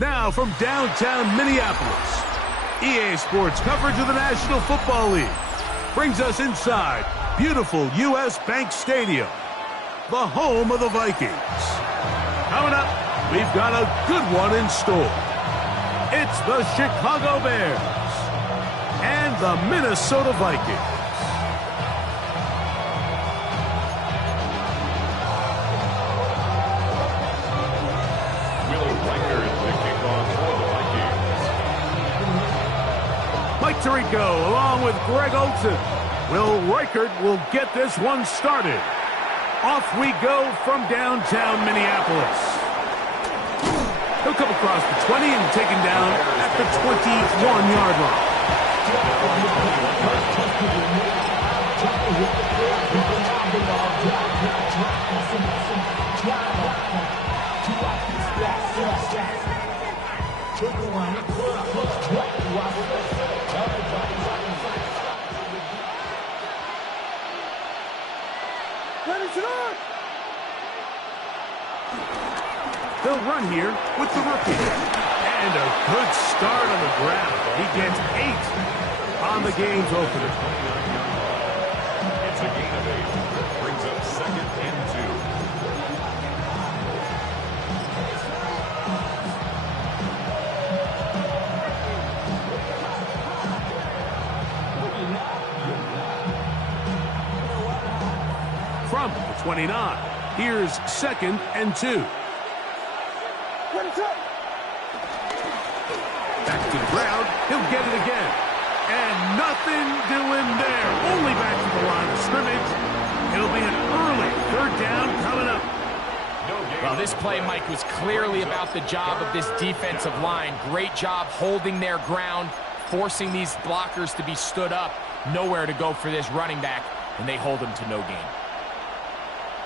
Now from downtown Minneapolis, EA Sports coverage of the National Football League brings us inside beautiful U.S. Bank Stadium, the home of the Vikings. Coming up, we've got a good one in store. It's the Chicago Bears and the Minnesota Vikings. Mike Tirico along with Greg Olsen. Will Reichert will get this one started. Off we go from downtown Minneapolis. He'll come across the 20 and taken down at the 21-yard line. They'll run here with the rookie. And a good start on the ground. He gets 8 on the game's opener. It's a gain of 8. Brings up 2nd and 2. From the 29. Here's 2nd and 2. Back to the ground. He'll get it again. And nothing doing there. Only back to the line of scrimmage. It'll be an early 3rd down coming up. Well, this play, Mike, was clearly about the job of this defensive line. Great job holding their ground, forcing these blockers to be stood up. Nowhere to go for this running back, and they hold him to no gain.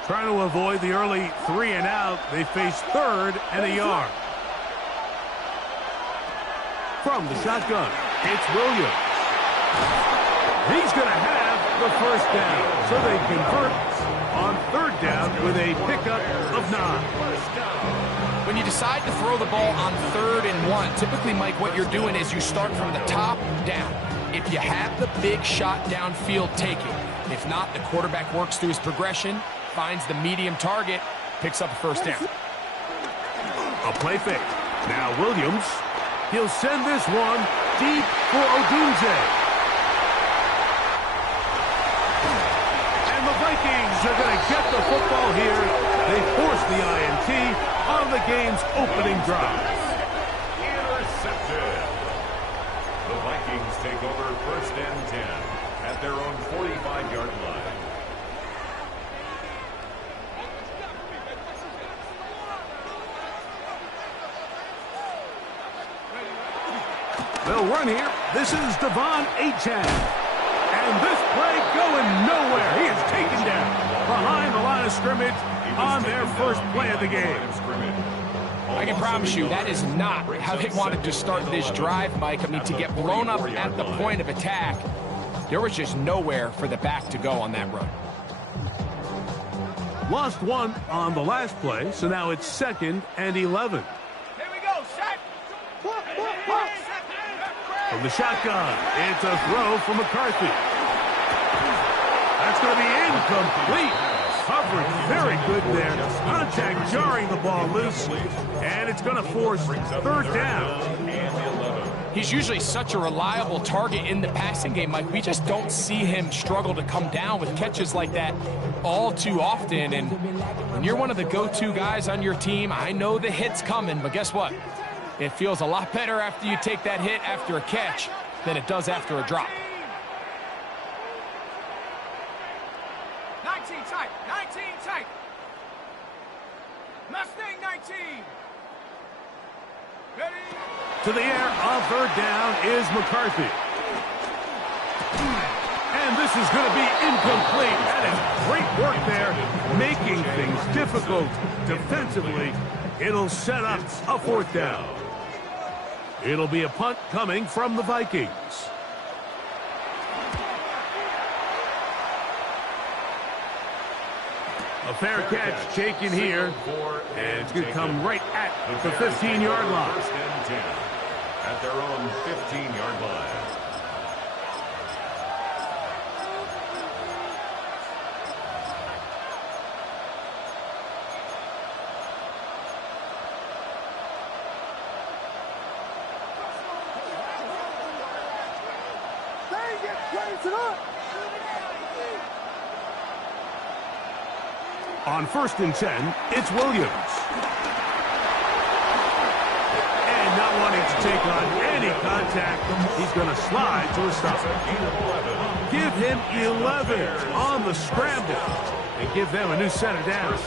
Trying to avoid the early 3 and out. They face 3rd and a yard. From the shotgun, it's Williams. He's going to have the 1st down. So they convert on 3rd down with a pickup of 9. When you decide to throw the ball on 3rd and 1, typically, Mike, what you're doing is you start from the top down. If you have the big shot downfield, take it. If not, the quarterback works through his progression, finds the medium target, picks up a 1st down. A play fake. Now Williams. He'll send this one deep for Odunze. And the Vikings are going to get the football here. They force the INT on the game's opening drive. Intercepted. The Vikings take over 1st and 10 at their own 45-yard line. They'll run here. This is Devon Achane. And this play going nowhere. He is taken down behind the line of scrimmage on their 1st play of the game. I can promise you that is not how they wanted to start this drive, Mike. I mean, to get blown up at the point of attack, there was just nowhere for the back to go on that run. Lost 1 on the last play, so now it's 2nd and 11. Here we go, set. From the shotgun, it's a throw from McCarthy. That's going to be incomplete. Coverage very good there. Contact jarring the ball loose, and it's going to force 3rd down. He's usually such a reliable target in the passing game, Mike. We just don't see him struggle to come down with catches like that all too often. And when you're one of the go-to guys on your team, I know the hit's coming, but guess what? It feels a lot better after you take that hit after a catch than it does after a drop. 19 tight, 19 tight. Mustang 19. Ready? To the air on 3rd down is McCarthy. And this is going to be incomplete. That is great work there, making things difficult defensively. It'll set up a 4th down. It'll be a punt coming from the Vikings. A fair catch taken here, and it's going to come right at the 15-yard line. First and 10 at their own 15-yard line. On first and 10, it's Williams. And not wanting to take on any contact, he's going to slide to a stop. Give him 11 on the scramble and give them a new set of downs.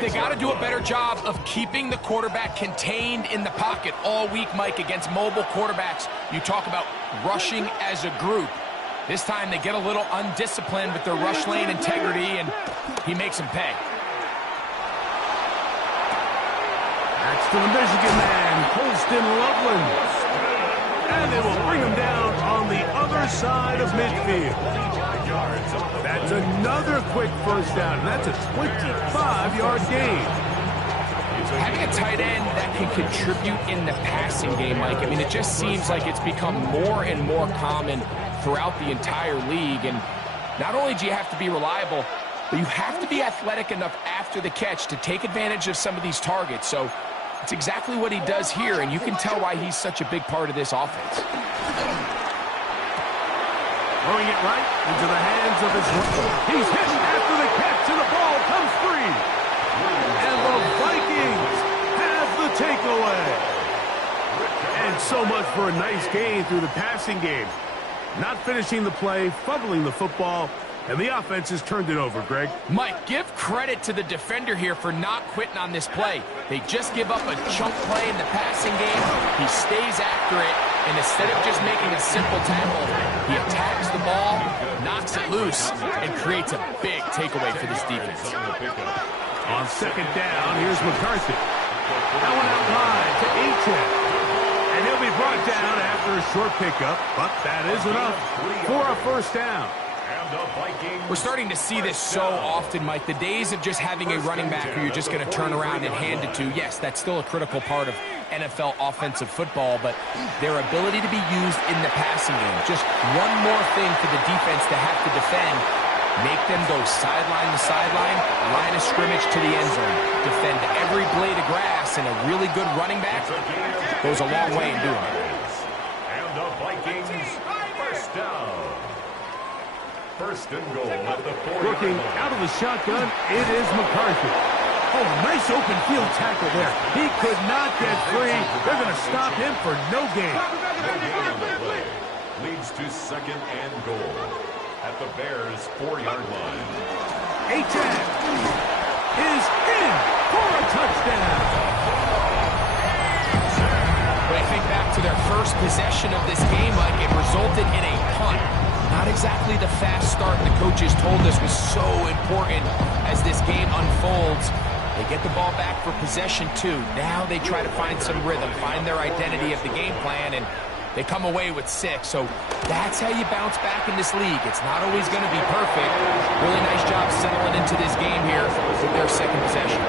They got to do a better job of keeping the quarterback contained in the pocket all week, Mike, against mobile quarterbacks. You talk about rushing as a group. This time they get a little undisciplined with their rush lane integrity, and he makes them pay. That's to the Michigan man, Colston Loveland. And they will bring him down on the other side of midfield. That's another quick first down, and that's a 25-yard gain. Having a tight end that can contribute in the passing game, Mike, I mean, it just seems like it's become more and more common throughout the entire league. And not only do you have to be reliable, but you have to be athletic enough after the catch to take advantage of some of these targets. So it's exactly what he does here, and you can tell why he's such a big part of this offense. Throwing it right into the hands of his runner. He's hit after the catch, and the ball comes free. And the Vikings have the takeaway. And so much for a nice gain through the passing game. Not finishing the play, fumbling the football, and the offense has turned it over, Greg. Mike, give credit to the defender here for not quitting on this play. They just give up a chunk play in the passing game. He stays after it, and instead of just making a simple tackle, he attacks the ball, knocks it loose, and creates a big takeaway for this defense. On second down, here's McCarthy. That one out wide to Achane. And he'll be brought down after a short pickup, but that is enough for a first down. We're starting to see this so often, Mike. The days of just having a running back who you're just going to turn around and hand it to, yes, that's still a critical part of NFL offensive football, but their ability to be used in the passing game, just one more thing for the defense to have to defend. Make them go sideline to sideline, line of scrimmage to the end zone. Defend every blade of grass, and a really good running back goes a long way in doing it. And the Vikings first down. First and goal at the 40. Looking out of the shotgun, it is McCarthy. Oh, nice open field tackle there. He could not get free. They're going to stop him for no gain. No gain on the play. Leads to second and goal at the Bears' 4-yard line. Achane is in for a touchdown. When I think back to their first possession of this game, Mike, it resulted in a punt. Not exactly the fast start the coaches told us was so important as this game unfolds. They get the ball back for possession 2. Now they try to find some rhythm, find their identity of the game plan, and they come away with 6. So that's how you bounce back in this league. It's not always going to be perfect. Really nice job settling into this game here with their second possession.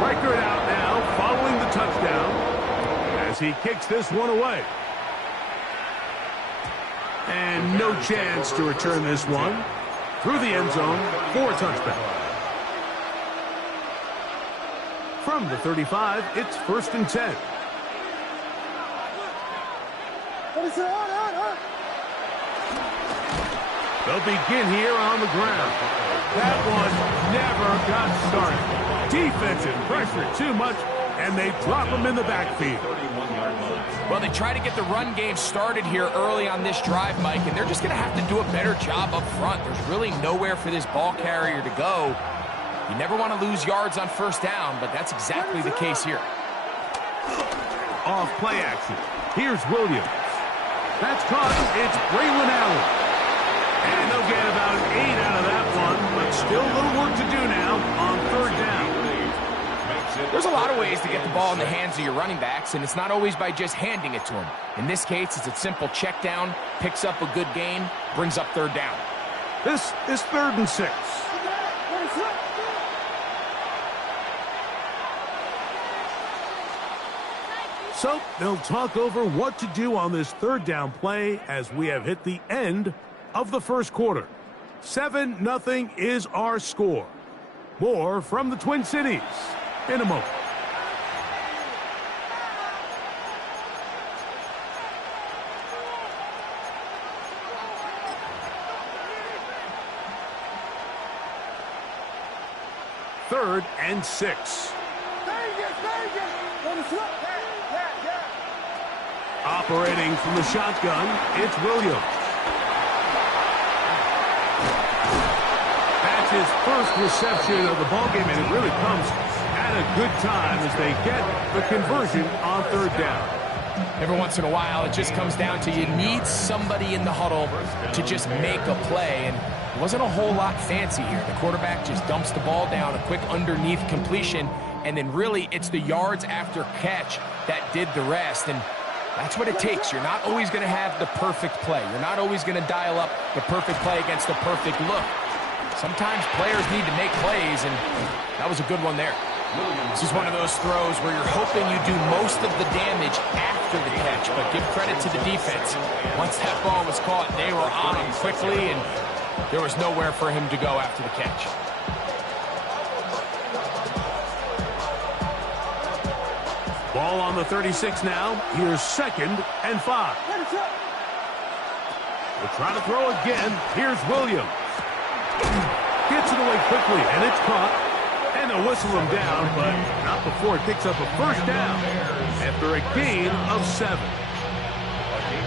Record out now following the touchdown as he kicks this one away. And no chance to return this one through the end zone for a touchback. From the 35, it's first and 10. They'll begin here on the ground. That one never got started. Defensive pressure too much, and they drop him in the backfield. Well, they try to get the run game started here early on this drive, Mike, and they're just going to have to do a better job up front. There's really nowhere for this ball carrier to go. You never want to lose yards on first down, but that's exactly the case here. Off play action. Here's Williams. That's caught. It's Braylon Allen. And they'll get about 8 out of that one, but still a little work to do now on third down. Makes it There's a lot of ways to get the ball in the hands of your running backs, and it's not always by just handing it to them. In this case, it's a simple check down, picks up a good gain, brings up third down. This is 3rd and 6. So they'll talk over what to do on this 3rd down play as we have hit the end of the first quarter. 7-0 is our score. More from the Twin Cities in a moment. Third and 6. Operating from the shotgun, it's Williams. That's his first reception of the ballgame, and it really comes at a good time as they get the conversion on 3rd down. Every once in a while, it just comes down to you need somebody in the huddle to just make a play, and it wasn't a whole lot fancy here. The quarterback just dumps the ball down, a quick underneath completion, and then really it's the yards after catch that did the rest. And that's what it takes. You're not always going to have the perfect play. You're not always going to dial up the perfect play against the perfect look. Sometimes players need to make plays, and that was a good one there. This is one of those throws where you're hoping you do most of the damage after the catch, but give credit to the defense. Once that ball was caught, they were on him quickly, and there was nowhere for him to go after the catch. Ball on the 36 now. Here's 2nd and 5. We'll try to throw again. Here's Williams. Gets it away quickly, and it's caught. And they'll whistle him down, but not before it picks up a 1st down after a gain of 7.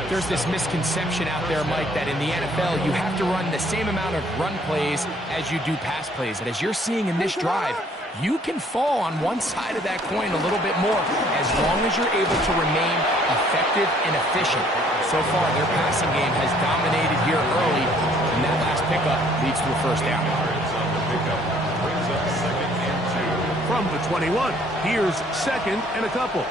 There's this misconception out there, Mike, that in the NFL you have to run the same amount of run plays as you do pass plays. And as you're seeing in this drive, you can fall on one side of that coin a little bit more as long as you're able to remain effective and efficient. So far, their passing game has dominated here early, and that last pickup leads to a 1st down. From the 21, here's 2nd and a couple.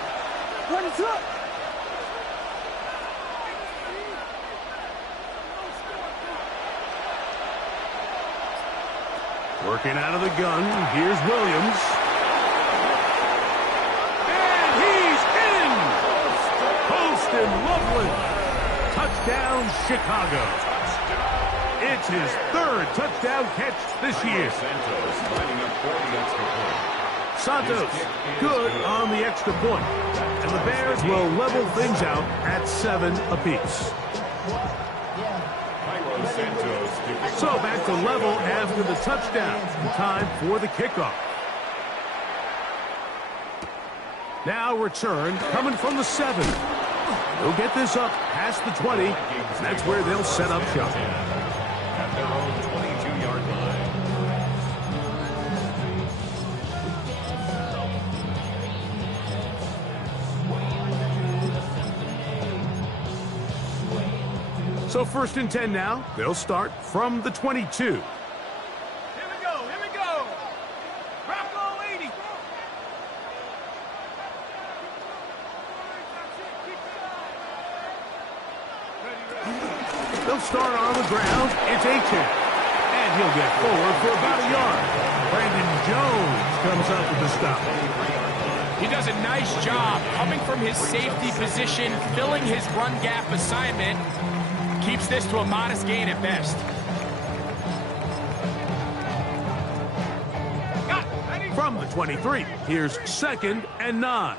Working out of the gun, here's Williams. And he's in! Post and Loveland. Touchdown, Chicago. It's his 3rd touchdown catch this year. Santos, good on the extra point. And the Bears will level things out at 7 apiece. So back to level after the touchdown. Time for the kickoff. Now return coming from the 7. They'll get this up past the 20. And that's where they'll set up shop. At their own 22-yard line. So 1st and 10 now. They'll start from the 22. Here we go, here we go. Bravo 80. They'll start on the ground. It's Aiken. And he'll get forward for about a yard. Brandon Jones comes up with the stop. He does a nice job coming from his safety position, filling his run gap assignment. Keeps this to a modest gain at best. From the 23, here's 2nd and 9.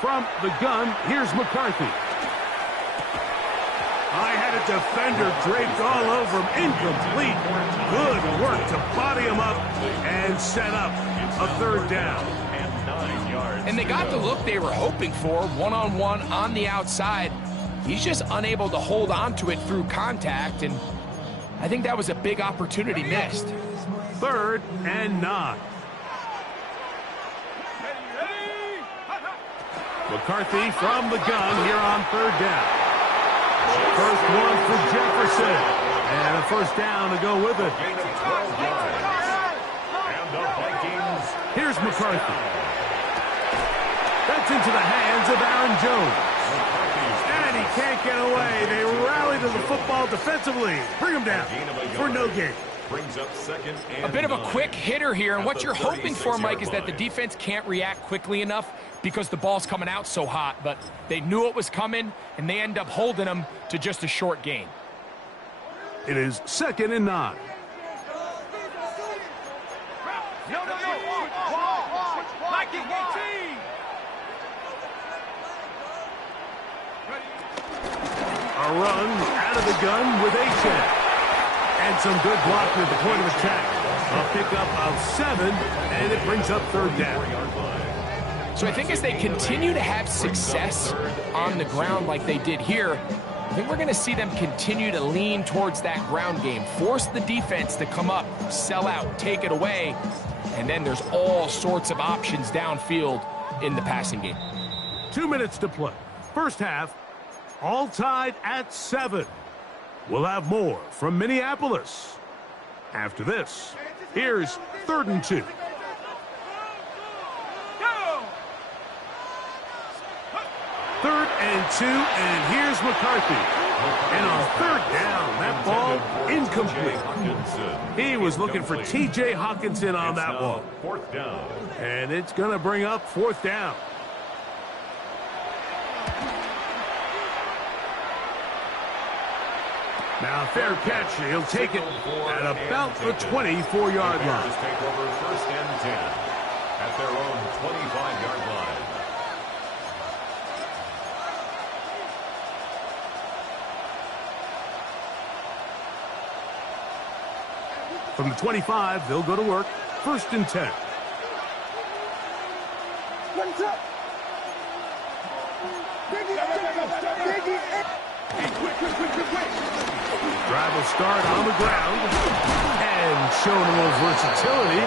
From the gun, here's McCarthy. I had a defender draped all over him. Incomplete. Good work to body him up and set up a 3rd down. And they got the look they were hoping for, one-on-one on the outside. He's just unable to hold on to it through contact, and I think that was a big opportunity missed. 3rd and 9. McCarthy from the gun here on 3rd down. First one for Jefferson. And a first down to go with it. Gain of 12 yards. And the Vikings. Here's McCarthy. That's into the hands of Aaron Jones. And he can't get away. They rally to the football defensively. Bring him down for no gain. Brings up second and A bit of a 9. quick hitter here, and At what the you're hoping for, 36-yard Mike, is that the line. defense can't react quickly enough because the ball's coming out so hot, but they knew it was coming, and they end up holding them to just a short gain. It is 2nd and 9. No. Like it, team. A run out of the gun with Achane. And some good blocking at the point of attack. A pickup of 7, and it brings up 3rd down. So I think as they continue to have success on the ground like they did here, I think we're going to see them continue to lean towards that ground game, force the defense to come up, sell out, take it away, and then there's all sorts of options downfield in the passing game. 2 minutes to play. First half, all tied at 7. We'll have more from Minneapolis. After this, here's 3rd and 2. Go. 3rd and 2, and here's McCarthy. And on 3rd down, that ball incomplete. He was looking for T.J. Hawkinson on that one. 4th down. And it's going to bring up 4th down. Now, fair catch. He'll take it at about the 24-yard line. Bears take over 1st and 10 at their own 25-yard line. From the 25, they'll go to work. 1st and 10. Drive will start on the ground. And showing a little versatility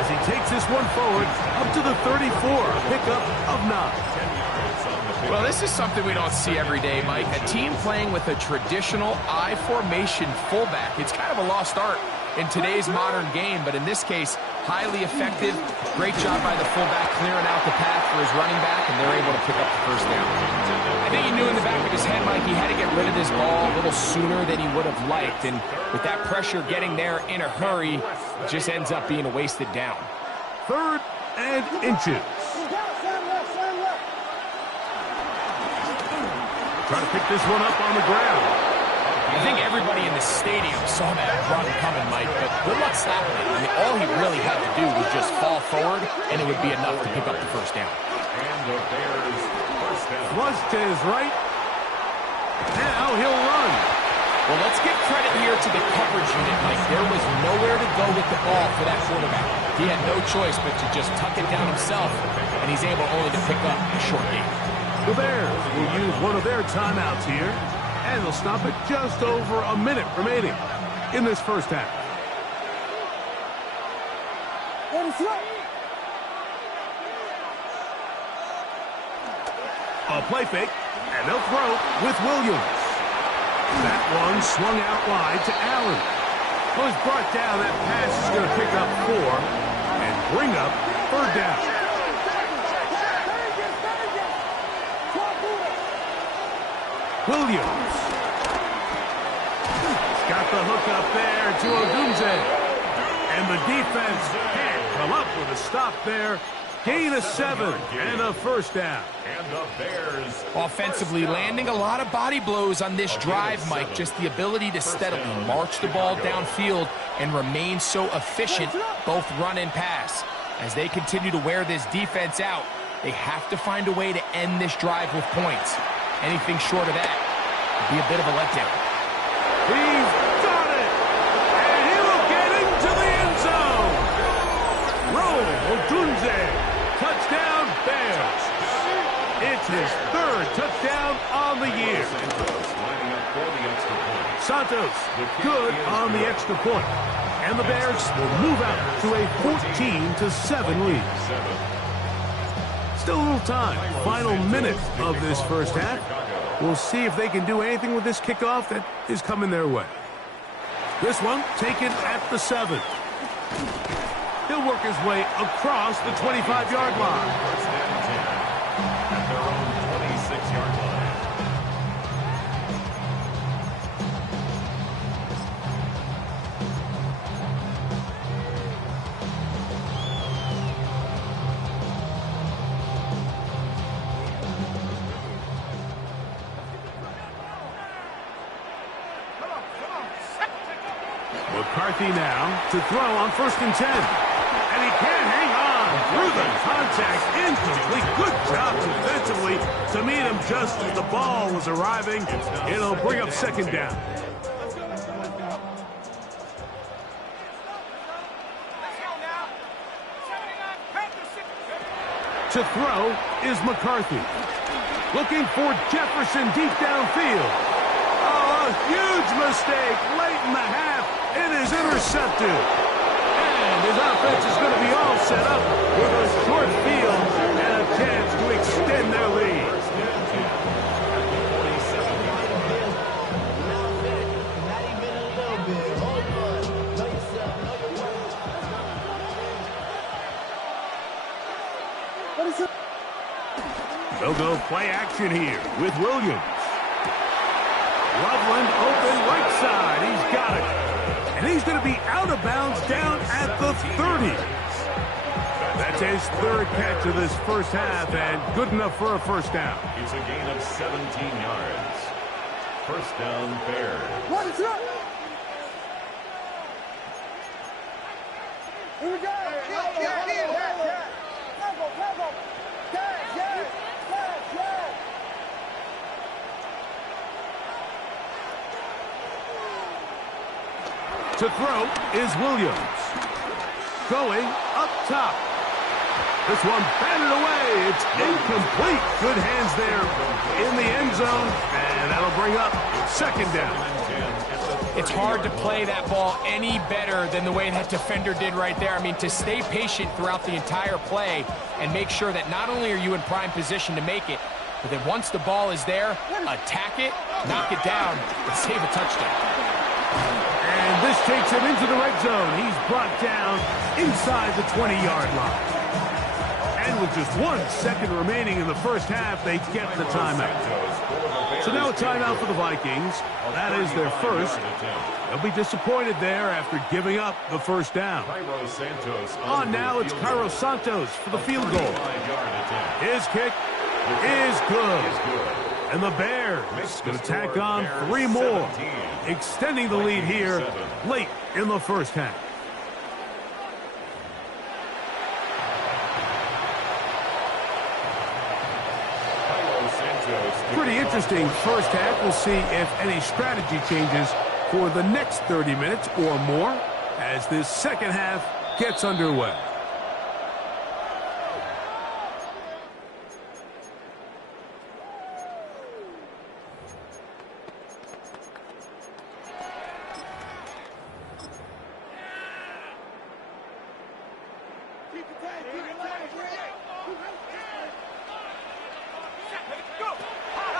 as he takes this one forward up to the 34. A pickup of 9. Well, this is something we don't see every day, Mike. A team playing with a traditional I formation fullback. It's kind of a lost art in today's modern game, but in this case, highly effective. Great job by the fullback clearing out the path for his running back, and they're able to pick up the first down. I think he knew in the back of his head, Mike, he had to get rid of this ball a little sooner than he would have liked, and with that pressure getting there in a hurry, it just ends up being a wasted down. 3rd and inches. Trying to pick this one up on the ground. I think everybody in the stadium saw that run coming, Mike, but good luck stopping it. I mean, all he really had to do was just fall forward, and it would be enough to pick up the first down. And the Bears first down. Flush to his right. Now he'll run. Well, let's give credit here to the coverage unit, Mike. There was nowhere to go with the ball for that quarterback. He had no choice but to just tuck it down himself, and he's able only to pick up a short gain. The Bears will use one of their timeouts here, and they'll stop it just over a minute remaining in this first half. A play fake, and they'll throw with Williams. That one swung out wide to Allen. Was brought down. That pass is going to pick up 4 and bring up 3rd down. Williams. He's got the hook up there to Odunze. And the defense can't come up with a stop there. Gain of 7 and a first down. And the Bears Offensively, landing a lot of body blows on this drive, Mike. Just the ability to steadily march the ball downfield and remain so efficient, both run and pass. As they continue to wear this defense out, they have to find a way to end this drive with points. Anything short of that would be a bit of a letdown. He's got it! And he will get into the end zone! Roll Odunze. Touchdown, Bears. It's his 3rd touchdown on the year. lining up for the extra point. Santos good on the extra point. And the Bears will move out to a 14-7 lead. Still a little time. Final minute of this first half. We'll see if they can do anything with this kickoff that is coming their way. This one taken at the 7. He'll work his way across the 25-yard line. First and 10 at their own 26-yard line. McCarthy now to throw on 1st and 10. And he can't hang on through the contact. Incomplete. Good job defensively to meet him just as the ball was arriving. It'll bring up 2nd down. To throw is McCarthy. Looking for Jefferson deep downfield. Oh, a huge mistake late in the half. It is intercepted. And his offense is going to be all set up with a short field and a chance to extend their lead. They'll go play action here with Williams. Loveland open right side. He's got it. And he's going to be out of bounds down at the 30. That's his 3rd catch of this first half and good enough for a 1st down. It's a gain of 17 yards. 1st down, Bears. What is up? Here we go. To throw is Williams. Going up top. This one batted away. It's incomplete. Good hands there in the end zone. And that'll bring up 2nd down. It's hard to play that ball any better than the way that defender did right there. I mean, to stay patient throughout the entire play and make sure that not only are you in prime position to make it, but that once the ball is there, attack it, knock it down, and save a touchdown. And this takes him into the red zone. He's brought down inside the 20-yard line. And with just 1 second remaining in the first half, they get the timeout. So now a timeout for the Vikings. That is their first. They'll be disappointed there after giving up the 1st down. On now, it's Cairo Santos for the field goal. His kick is good. And the Bears going to tack on 3 more, extending the lead here late in the first half. Pretty interesting first half. We'll see if any strategy changes for the next 30 minutes or more as this second half gets underway.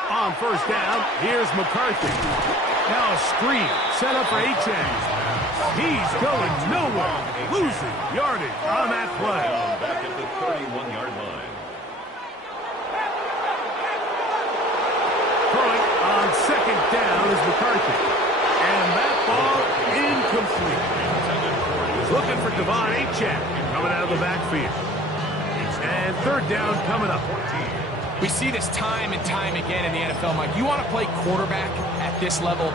On 1st down, here's McCarthy. Now a screen set up for Achane. He's going nowhere. Losing yardage on that play. Back at the 31-yard line. Throwing on 2nd down is McCarthy. And that ball incomplete. He's looking for Devon Achane coming out of the backfield. And 3rd down coming up. We see this time and time again in the NFL, Mike. You want to play quarterback at this level,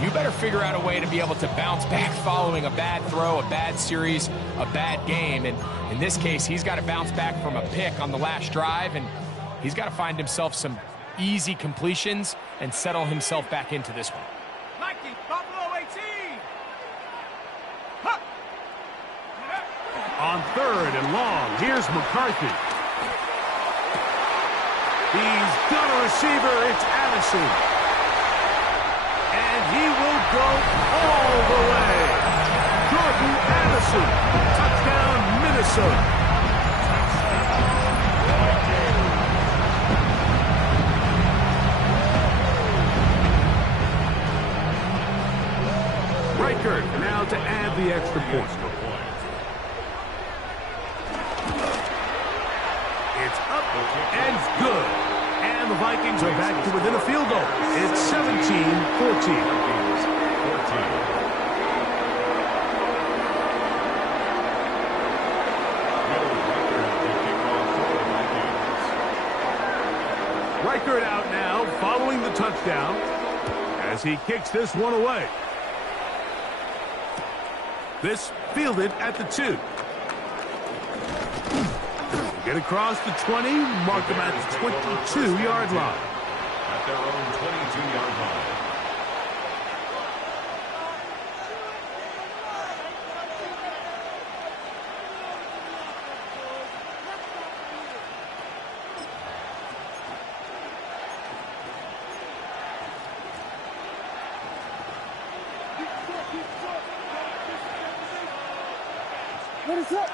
you better figure out a way to be able to bounce back following a bad throw, a bad series, a bad game. And in this case, he's got to bounce back from a pick on the last drive, and he's got to find himself some easy completions and settle himself back into this one. Mikey, Buffalo 18. Huh. On 3rd and long, here's McCarthy. He's got a receiver. It's Addison. And he will go all the way. Jordan Addison. Touchdown, Minnesota. now to add the extra point. It's up and good. And the Vikings are back to within a field goal. It's 17-14. Reichert out now following the touchdown as he kicks this one away. This fielded at the 2. Get across the 20, mark them at the 22-yard line. At their own 22-yard line. What is up?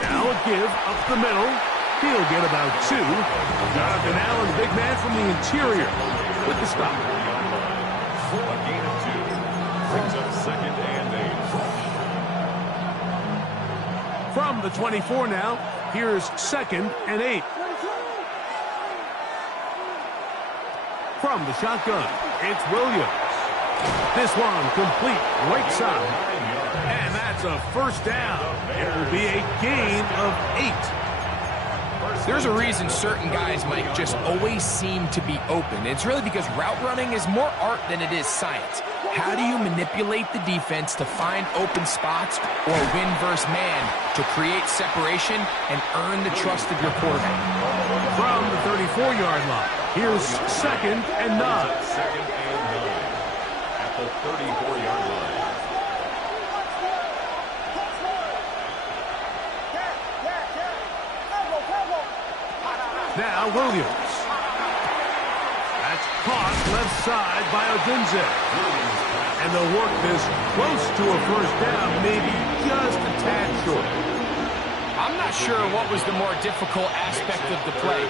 Now a give up the middle. He'll get about 2. Jonathan Allen, the big man from the interior, with the stop. A gain of 2. Brings up 2nd and 8. From the 24 now, here's 2nd and 8. From the shotgun, it's Williams. This one complete right side. And that's a first down. It will be a gain of 8. There's a reason certain guys, Mike, just always seem to be open. It's really because route running is more art than it is science. How do you manipulate the defense to find open spots or win versus man to create separation and earn the trust of your quarterback? From the 34-yard line, here's 2nd and 9. 2nd and 9. At the 34-yard line. Now Williams. That's caught left side by Odunze. And they'll work this close to a first down, maybe just a tad short. I'm not sure what was the more difficult aspect of the play,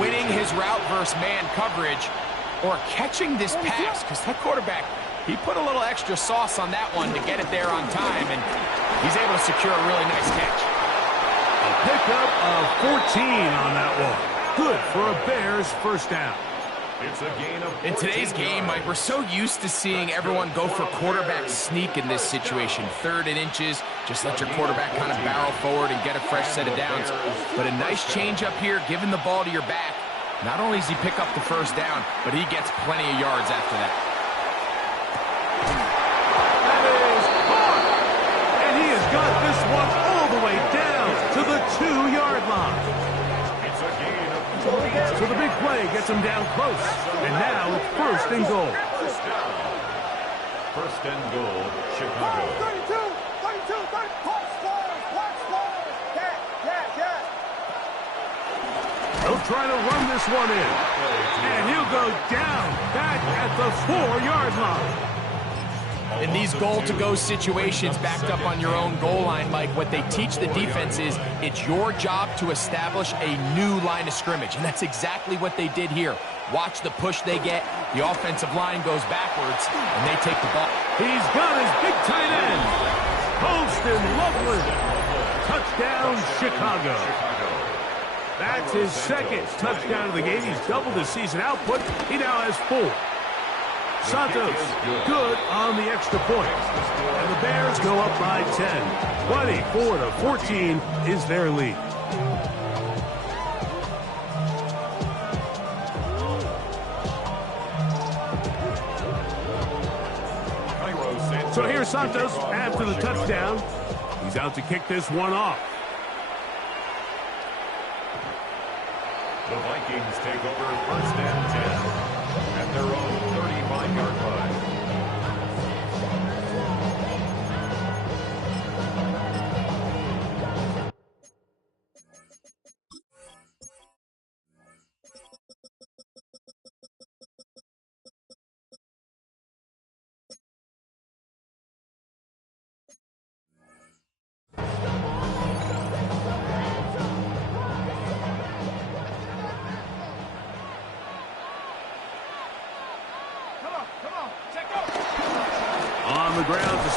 winning his route versus man coverage or catching this pass, because that quarterback, he put a little extra sauce on that one to get it there on time, and he's able to secure a really nice catch. A pickup of 14 on that one. Good for a Bears first down. It's a gain of 14. In today's game, Mike, we're so used to seeing everyone go for quarterback sneak in this situation. 3rd and inches, just let your quarterback kind of barrel forward and get a fresh set of downs. But a nice change up here, giving the ball to your back. Not only does he pick up the first down, but he gets plenty of yards after that. That is caught! And he has got this one all the way down to the 2-yard line. So the big play gets him down close. And now it's 1st and goal. First and goal, Chicago. 32, 30, watch scores. He'll try to run this one in. And he'll go down back at the 4-yard line. In these goal-to-go situations backed up on your own goal line, Mike, what they teach the defense is it's your job to establish a new line of scrimmage, and that's exactly what they did here. Watch the push they get. The offensive line goes backwards, and they take the ball. He's got his big tight end. Holston Loveland. Touchdown, Chicago. That's his 2nd touchdown of the game. He's doubled his season output. He now has 4. Santos, good on the extra point. And the Bears go up by 10. 24-14 is their lead. So here's Santos after the touchdown. He's out to kick this one off. The Vikings take over 1st and 10 at their own 35-yard line.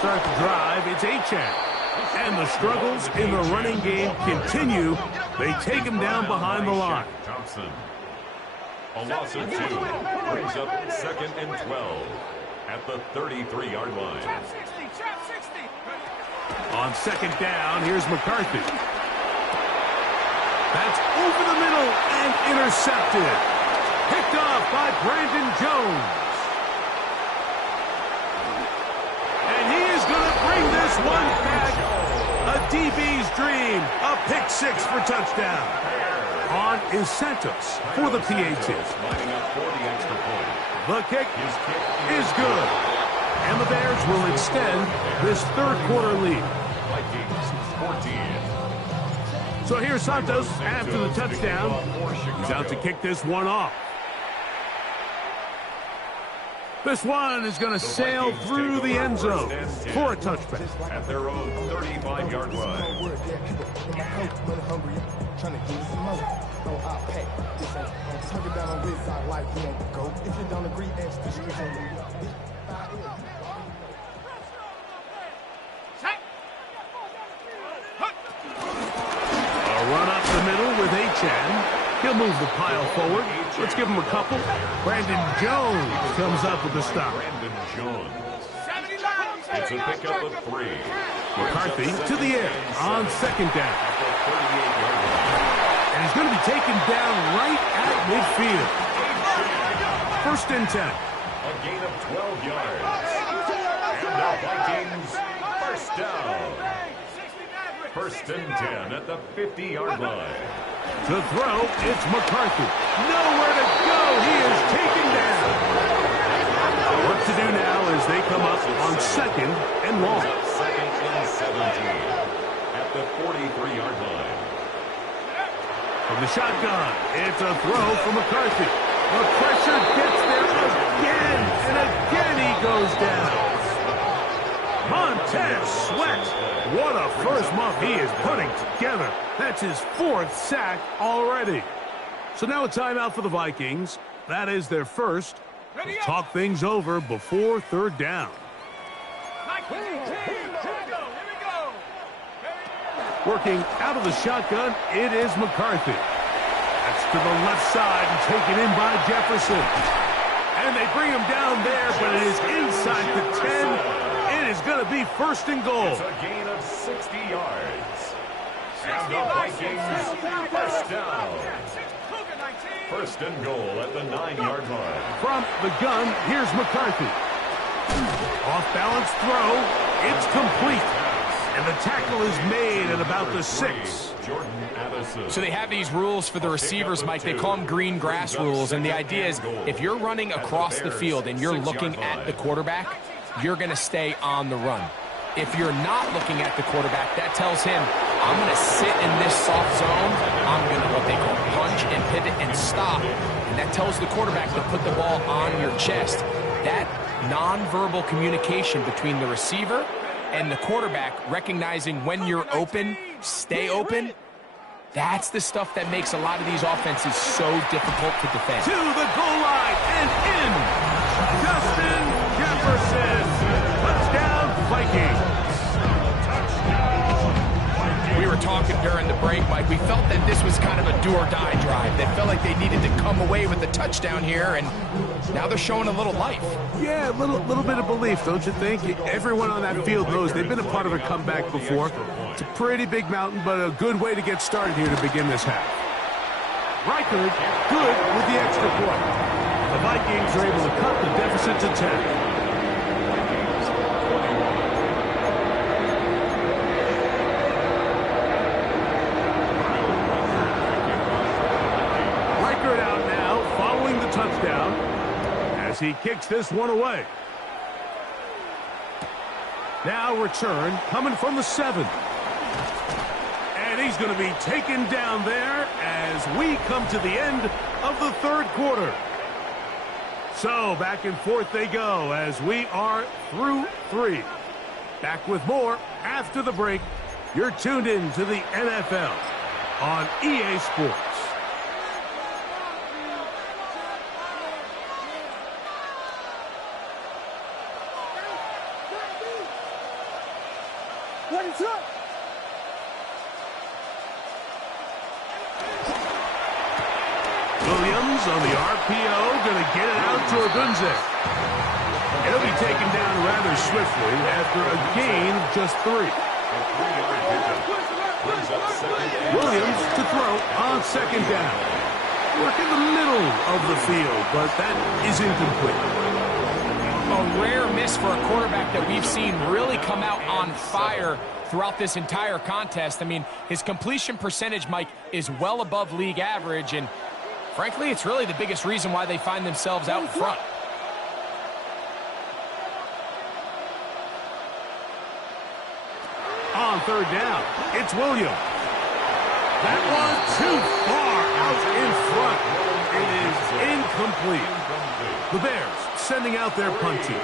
start the drive, it's Achane. And the struggles in the running game continue. They take him down behind the line. Thompson. A loss of 2 brings up 2nd and 12 at the 33-yard line. Trap 60, trap 60. On 2nd down, here's McCarthy. That's over the middle and intercepted. Picked off by Brandon Jones. And he is going to bring this one back. A DB's dream. A pick 6 for touchdown. On is Santos for the PAT. Lining up for the extra point. The kick is good. And the Bears will extend this third quarter lead. Vikings 14. So here's Santos after the touchdown. He's out to kick this one off. This one is going to sail through the end zone for a touchback. At their own 35-yard line. A run up the middle with Achane. He'll move the pile forward. Let's give him a couple. Brandon Jones comes up with the stop. Brandon Jones. It's a pickup of 3. McCarthy to the air on 2nd down. And he's going to be taken down right at midfield. 1st and 10. A gain of 12 yards. And the Vikings first down. 1st and 10 at the 50-yard line. To throw, it's McCarthy. Nowhere to go. He is taken down. What to do now as they come up on 2nd and long. 2nd and 17 at the 43-yard line. From the shotgun, it's a throw for McCarthy. The pressure gets there again, and again he goes down. Montez Sweat. What a first month he is putting together. That's his 4th sack already. So now a timeout for the Vikings. That is their first. We'll talk things over before 3rd down. Working out of the shotgun, it is McCarthy. That's to the left side and taken in by Jefferson. And they bring him down there, but it is inside the 10. It is going to be 1st and goal. It's a gain of 60 yards. And the Vikings first down. 1st and goal at the 9-yard line. From the gun, here's McCarthy. Off-balance throw. It's complete. And the tackle is made at about the 6. So they have these rules for the receivers, Mike. They call them green grass rules. And the idea is if you're running across the field and you're looking at the quarterback, you're going to stay on the run. If you're not looking at the quarterback, that tells him, I'm going to sit in this soft zone. I'm going to what they call punch and pivot and stop. And that tells the quarterback to put the ball on your chest. That nonverbal communication between the receiver and the quarterback, recognizing when you're open, stay open, that's the stuff that makes a lot of these offenses so difficult to defend. To the goal line and in. Justin Jefferson. Touchdown, Vikings. We were talking during the break, Mike. We felt that this was kind of a do-or-die drive. They felt like they needed to come away with the touchdown here, and now they're showing a little life. Yeah, a little bit of belief, don't you think? Everyone on that field knows they've been a part of a comeback before. It's a pretty big mountain, but a good way to get started here to begin this half. Reichard, good with the extra point. The Vikings are able to cut the deficit to 10. Touchdown as he kicks this one away. Now return coming from the 7. And he's going to be taken down there as we come to the end of the 3rd quarter. So back and forth they go as we are through 3. Back with more after the break. You're tuned in to the NFL on EA Sports. Williams on the RPO, going to get it out to Odunze. He'll be taken down rather swiftly after a gain of just 3. Williams to throw on second down. Work in the middle of the field, but that is incomplete. A rare miss for a quarterback that we've seen really come out on fire throughout this entire contest. I mean, his completion percentage, Mike, is well above league average, and frankly, it's really the biggest reason why they find themselves out in front. On third down, it's Williams. That was too far out in front. It is incomplete. The Bears sending out their punt team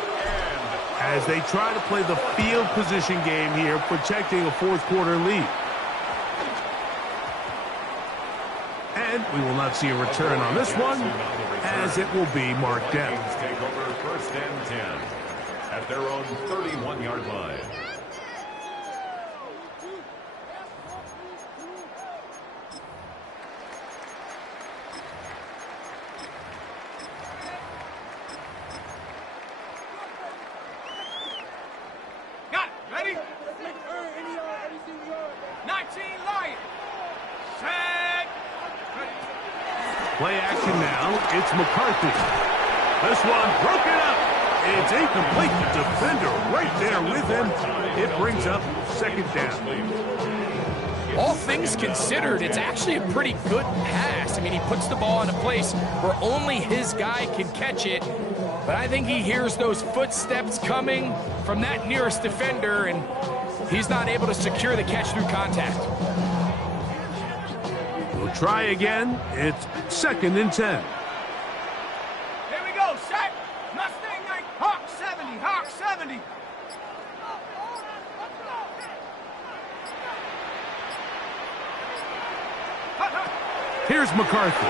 as they try to play the field position game here, protecting a fourth quarter lead. And we will not see a return on this one, as it will be marked down. Take over first and 10 at their own 31-yard line. Got it. Ready? 19 Lions. Set. Play action now. It's McCarthy. This one broken up. It's incomplete. The defender right there with him. It brings up second down. All things considered, it's actually a pretty good pass. I mean, he puts the ball in a place where only his guy can catch it. But I think he hears those footsteps coming from that nearest defender, and he's not able to secure the catch through contact. We'll try again. It's second and 10. Here we go. Set. Mustang 9. Hawk 70. Hawk 70. Here's McCarthy.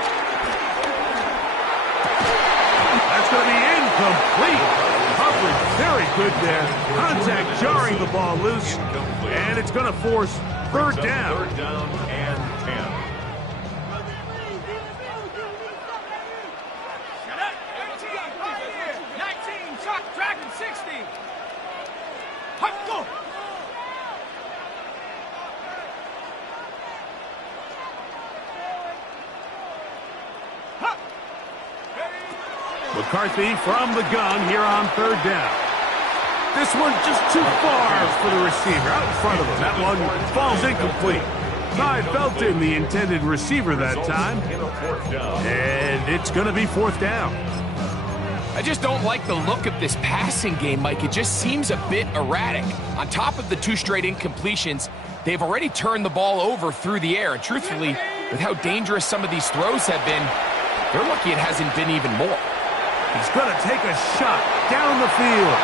That's going to be incomplete. Coverage very good there. Contact jarring the ball loose. And it's going to force third down. Third down and 10. Shut up. 18. Right here. 19. Chuck Dragon 60. Hut, go. McCarthy from the gun here on third down. This one just too far for the receiver. Out in front of him. That one falls incomplete. Ty Felton, the intended receiver that time. And it's going to be fourth down. I just don't like the look of this passing game, Mike. It just seems a bit erratic. On top of the 2 straight incompletions, they've already turned the ball over through the air. And truthfully, with how dangerous some of these throws have been, they're lucky it hasn't been even more. He's going to take a shot down the field.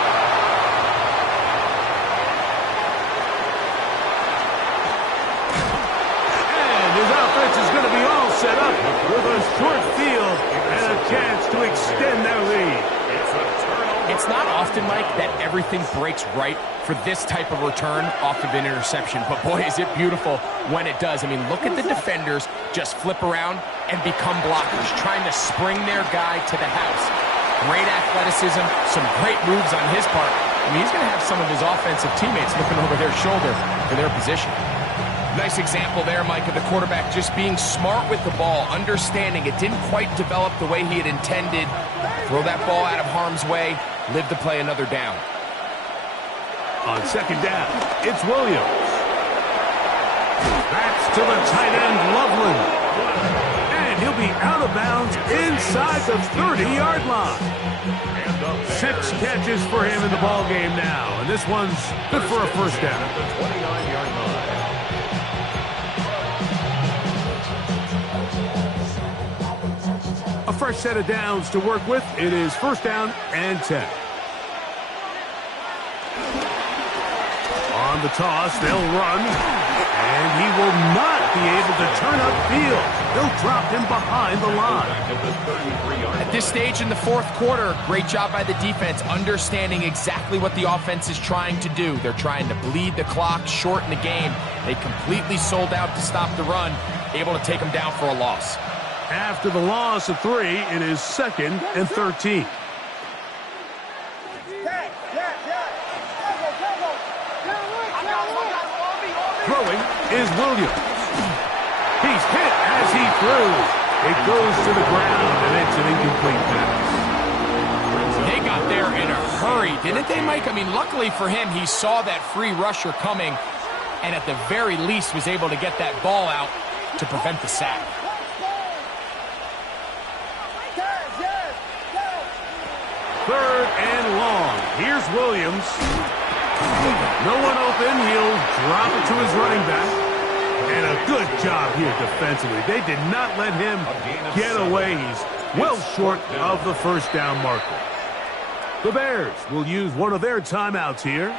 And his offense is going to be all set up with a short field and a chance to extend their lead. It's not often, Mike, that everything breaks right for this type of return off of an interception. But boy, is it beautiful when it does. I mean, look at the defenders just flip around and become blockers, trying to spring their guy to the house. Great athleticism, some great moves on his part. I mean, he's going to have some of his offensive teammates looking over their shoulder for their position. Nice example there, Mike, of the quarterback just being smart with the ball, understanding it didn't quite develop the way he had intended. Throw that ball out of harm's way, live to play another down. On second down, it's Williams. Backs to the tight end, Loveland. And he'll be out of bounds inside the 30-yard line. 6 catches for him in the ball game now, and this one's good for a first down. The 29-yard line. A fresh set of downs to work with. It is first down and 10. On the toss, they'll run, and he will not be able to turn upfield. They'll drop him behind the line. At this stage in the fourth quarter, great job by the defense, understanding exactly what the offense is trying to do. They're trying to bleed the clock, shorten the game. They completely sold out to stop the run, able to take them down for a loss. After the loss of 3, it is 2nd and 13. Throwing is Williams. He's hit as he throws. It goes to the ground, and it's an incomplete pass. They got there in a hurry, didn't they, Mike? I mean, luckily for him, he saw that free rusher coming, and at the very least was able to get that ball out to prevent the sack. Third and long. Here's Williams. No one open. He'll drop it to his running back. And a good job here defensively. They did not let him get away. He's well short of the first down marker. The Bears will use one of their timeouts here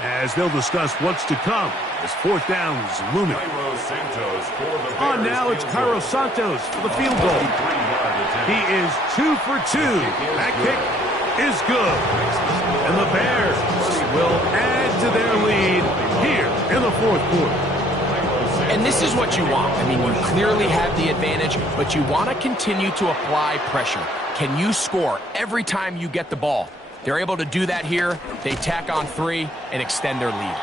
as they'll discuss what's to come as fourth down is looming. On now, it's Cairo Santos for the field goal. He is 2 for 2. That kick is good. And the Bears will add to their lead here in the fourth quarter. And this is what you want. I mean, you clearly have the advantage, but you want to continue to apply pressure. Can you score every time you get the ball? They're able to do that here. They tack on 3 and extend their lead.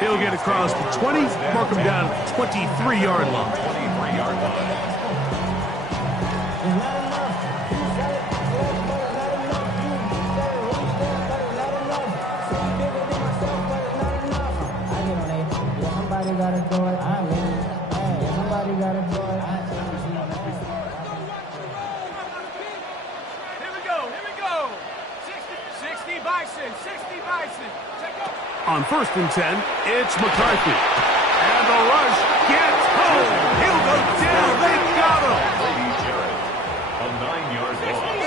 He'll get across the 20, mark him down at the 23-yard line. 23-yard line. Gotta do it. Somebody gotta do it. Here we go. 60 Bison. On 1st and 10, it's McCarthy. And the rush gets home. He'll go down. They've got him. A 9-yard loss.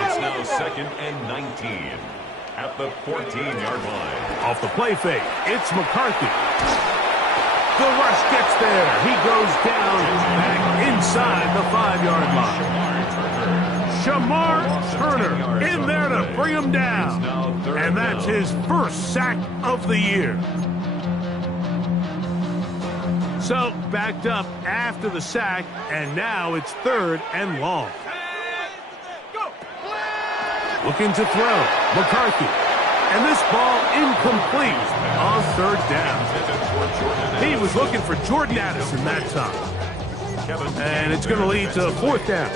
It's now 2nd and 19 at the 14-yard line. Off the play fake, it's McCarthy. The rush gets there. He goes down back inside the 5-yard line. Shamar Turner in there to bring him down. And that's his first sack of the year. So backed up after the sack, and now it's 3rd and long. Looking to throw. McCarthy. And this ball incomplete on 3rd down. He was looking for Jordan Addison that time. And it's going to lead to 4th down.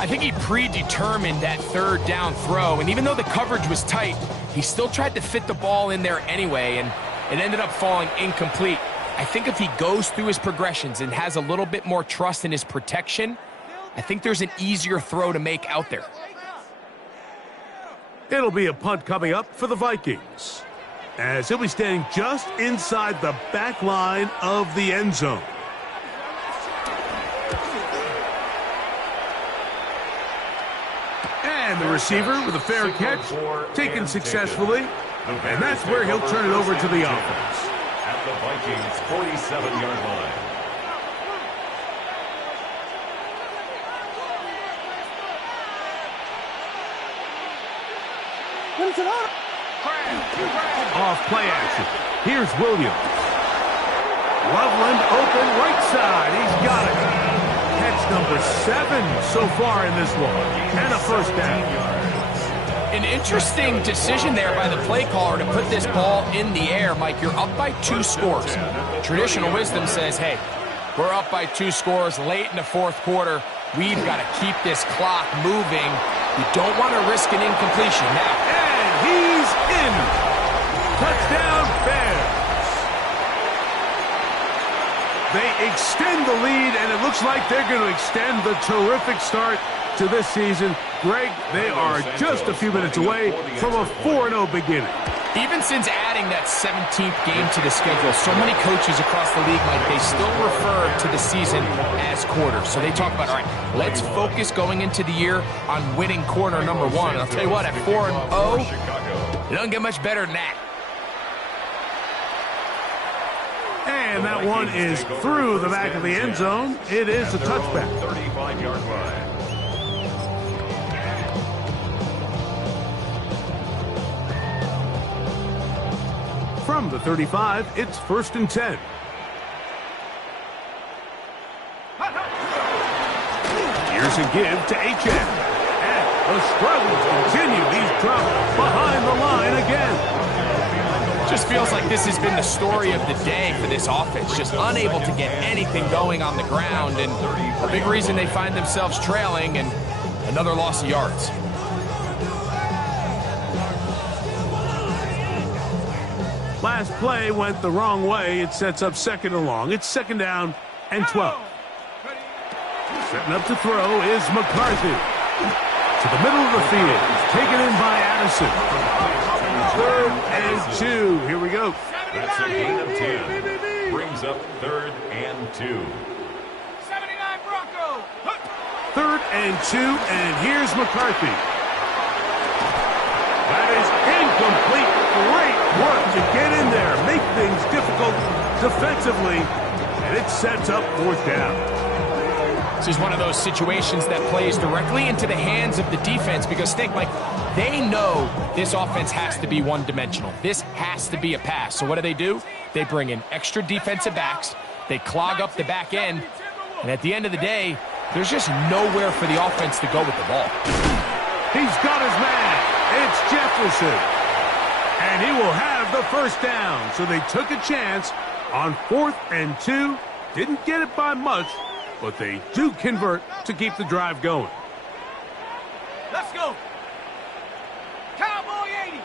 I think he predetermined that 3rd down throw, and even though the coverage was tight, he still tried to fit the ball in there anyway, and it ended up falling incomplete. I think if he goes through his progressions and has a little bit more trust in his protection, I think there's an easier throw to make out there. It'll be a punt coming up for the Vikings, as he'll be standing just inside the back line of the end zone. And the receiver with a fair catch, taken successfully, and that's where he'll turn it over to the offense. At the Vikings' 47-yard line. Off play action. Here's Williams. Loveland open right side. He's got it. Catch number 7 so far in this one. And a first down. An interesting decision there by the play caller to put this ball in the air. Mike, you're up by 2 scores. Traditional wisdom says, hey, we're up by 2 scores late in the fourth quarter. We've got to keep this clock moving. You don't want to risk an incompletion. Now, and he's in. Touchdown, Bears. They extend the lead, and it looks like they're going to extend the terrific start to this season. Greg, they are just a few minutes away from a 4-0 beginning. Even since adding that 17th game to the schedule, so many coaches across the league, Mike, they still refer to the season as quarters. So they talk about, all right, let's focus going into the year on winning quarter number 1. And I'll tell you what, at 4-0, it doesn't get much better than that. And And that one is through the back of the end zone. It is a touchback. 35-yard line. From the 35, it's 1st and 10. Here's a give to H.N. And the struggles continue. He's dropped behind the line again. Just feels like this has been the story of the day for this offense. Just unable to get anything going on the ground. And a big reason they find themselves trailing and another loss of yards. Last play went the wrong way. It sets up 2nd and long. It's 2nd down and 12. Setting up to throw is McCarthy. To the middle of the field. Taken in by Addison. 3rd and 2. Here we go. That's a gain of 10. Brings up 3rd and 2. 79 Bronco. 3rd and 2, and here's McCarthy. That is incomplete. Great work to get in there, make things difficult defensively, and it sets up 4th down. This is one of those situations that plays directly into the hands of the defense because think like they know this offense has to be one-dimensional. This has to be a pass. So what do? They bring in extra defensive backs. They clog up the back end. And at the end of the day, there's just nowhere for the offense to go with the ball. He's got his man. It's Jefferson. And he will have the 1st down. So they took a chance on 4th and 2. Didn't get it by much, but they do convert to keep the drive going. Let's go. Cowboy 80.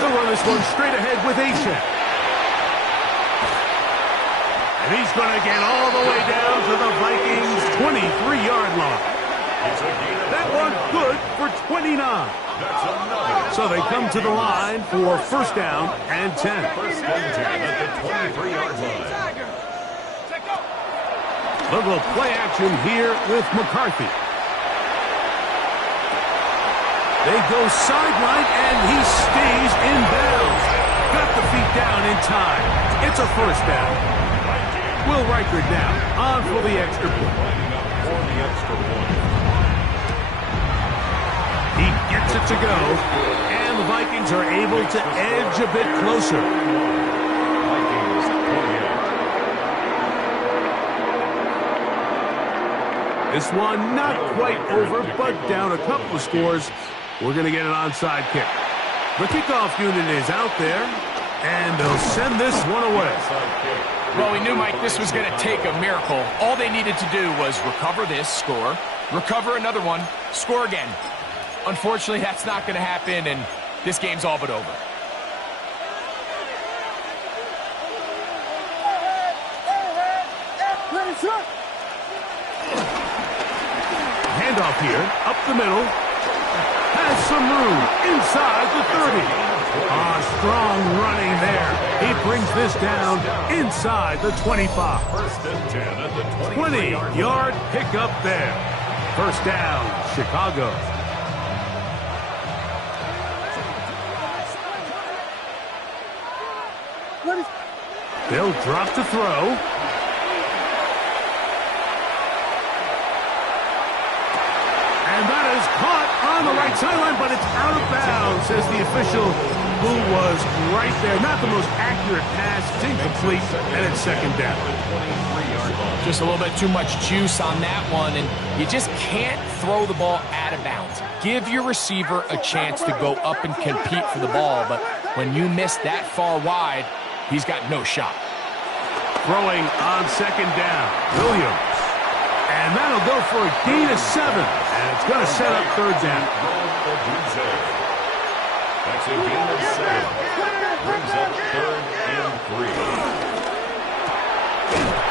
They'll run this one straight ahead with H.N. And he's going to get all the way down to the Vikings' 23-yard line. That one good for 29. So they come to the line for 1st down and 10. 1st and 10 at the 23-yard line. Little play action here with McCarthy. They go sideline, and he stays in bounds. Got the feet down in time. It's a 1st down. Will Reichard now on for the extra point. He gets it to go, and the Vikings are able to edge a bit closer. This one not quite over, but down a couple of scores. We're going to get an onside kick. The kickoff unit is out there, and they'll send this one away. Well, we knew, Mike, this was going to take a miracle. All they needed to do was recover this, score, recover another one, score again. Unfortunately, that's not going to happen, and this game's all but over. Handoff here, up the middle. Has some room inside the 30. Strong running there. He brings this down inside the 25. 1st and 10 at the 20-yard pickup there. 1st down, Chicago. They'll drop to throw. And that is caught on the right sideline, but it's out of bounds, says the official, who was right there. Not the most accurate pass. It's incomplete, and it's 2nd down. Just a little bit too much juice on that one, and you just can't throw the ball out of bounds. Give your receiver a chance to go up and compete for the ball, but when you miss that far wide, he's got no shot. Throwing on 2nd down, Williams. And that'll go for a gain of 7. And it's going to set up 3rd down. That's a gain of 7. Brings up 3rd and 3.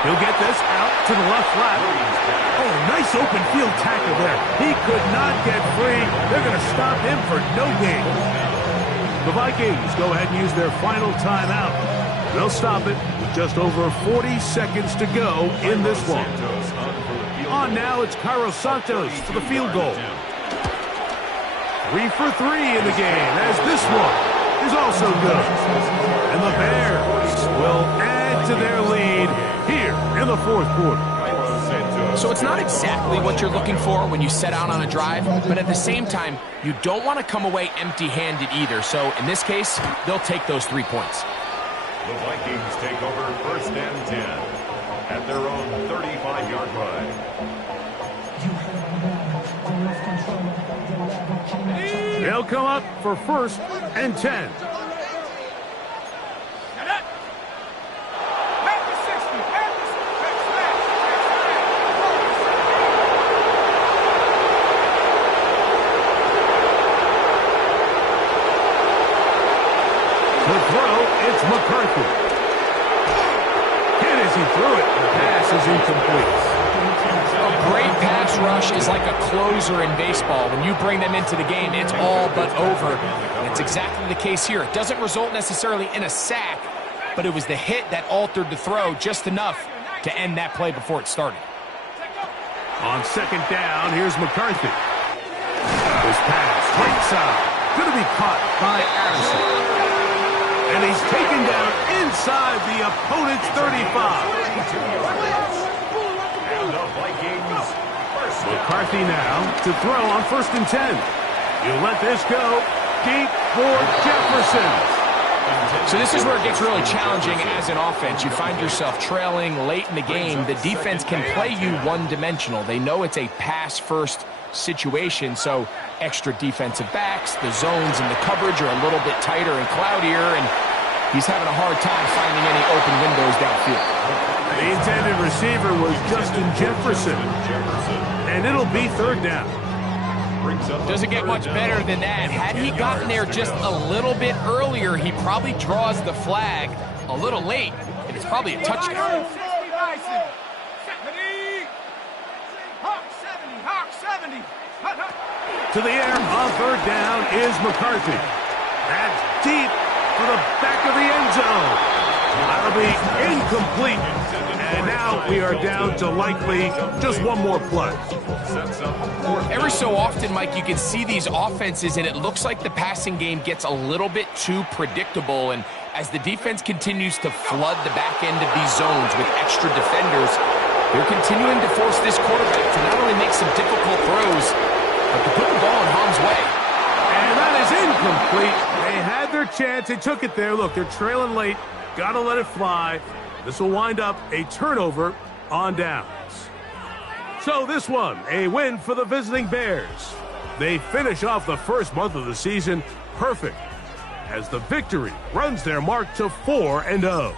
He'll get this out to the left flat. Oh, nice open field tackle there. He could not get free. They're going to stop him for no gain. The Vikings go ahead and use their final timeout. They'll stop it with just over 40 seconds to go in this one. On now, it's Cairo Santos for the field goal. 3 for 3 in the game, as this one is also good. And the Bears will add to their lead here in the fourth quarter. So it's not exactly what you're looking for when you set out on a drive, but at the same time, you don't want to come away empty-handed either. So in this case, they'll take those 3 points. The Vikings take over 1st and 10 at their own 35-yard line. They'll come up for 1st and 10. McCarthy. Hit as he threw it. The pass is incomplete. A great pass rush is like a closer in baseball. When you bring them into the game, it's all but over. And it's exactly the case here. It doesn't result necessarily in a sack, but it was the hit that altered the throw just enough to end that play before it started. On 2nd down, here's McCarthy. This pass, right side, going to be caught by Addison. And he's taken down inside the opponent's 35. And the Vikings McCarthy now to throw on 1st and 10. You let this go deep for Jefferson. So this is where it gets really challenging as an offense. You find yourself trailing late in the game. The defense can play you one-dimensional. They know it's a pass-first situation, so extra defensive backs, the zones and the coverage are a little bit tighter and cloudier, and he's having a hard time finding any open windows downfield. The intended receiver was Justin Jefferson, and it'll be 3rd down. Doesn't get much better than that. Had he gotten there just a little bit earlier, he probably draws the flag a little late, and it's probably a touchdown. To the air on 3rd down is McCarthy. That's deep for the back of the end zone. That'll be incomplete. And now we are down to likely just one more play. Every so often, Mike, you can see these offenses, and it looks like the passing game gets a little bit too predictable. And as the defense continues to flood the back end of these zones with extra defenders, they're continuing to force this quarterback to not only make some difficult throws, but to put the ball in harm's way. And that is incomplete. They had their chance. They took it there. Look, they're trailing late. Got to let it fly. This will wind up a turnover on downs. So this one, a win for the visiting Bears. They finish off the first month of the season perfect as the victory runs their mark to 4-0.